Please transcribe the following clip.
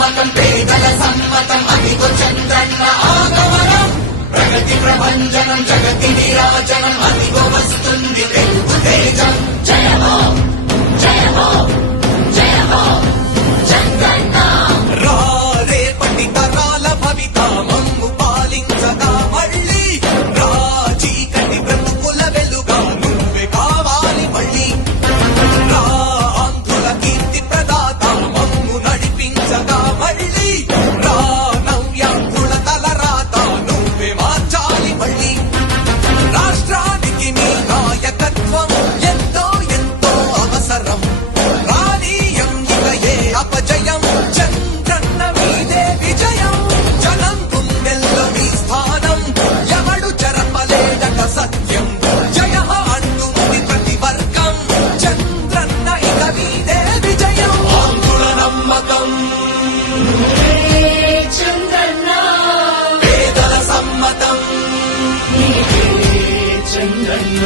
నమ్మకం పేదల సమ్మతం అదిగో చంద్రన్న ఆగమనం ప్రగతి ప్రభంజనం జగతి నీరాజనం అదిగో వస్తుంది తెలుగు తేజం జయ హో జయ హో జయ హో చంద్రన్న రేపటి తరాల భవిత మమ్ము పాలించగా మళ్ళీ చీకటి బ్రతుకుల వెలుగా నువ్వే కావాలి మళ్ళీ ఆంధ్రుల కీర్తి ప్రదాత మమ్ము నడిపించగా మళ్ళీ నవ్యాంధ్రుల తలరాత నువ్వే మార్చాలి మళ్ళీ రాష్ట్రానికి నీ నాయకత్వం ఎంతో ఎంతో అవసరం రానీయం ఇక ఏ అపజయం చంద్రన్న మీదే విజయం జనం గుండెల్లో మీ స్థానం ఎవడు చెరపలేదట సత్యం జయ అంటుంది ప్రతి వర్గం చంద్రన్న ఇక మీదే విజయం ఆంధ్రుల నమ్మకం చంద్రన్న పేదల సమ్మతం చంద్రన్న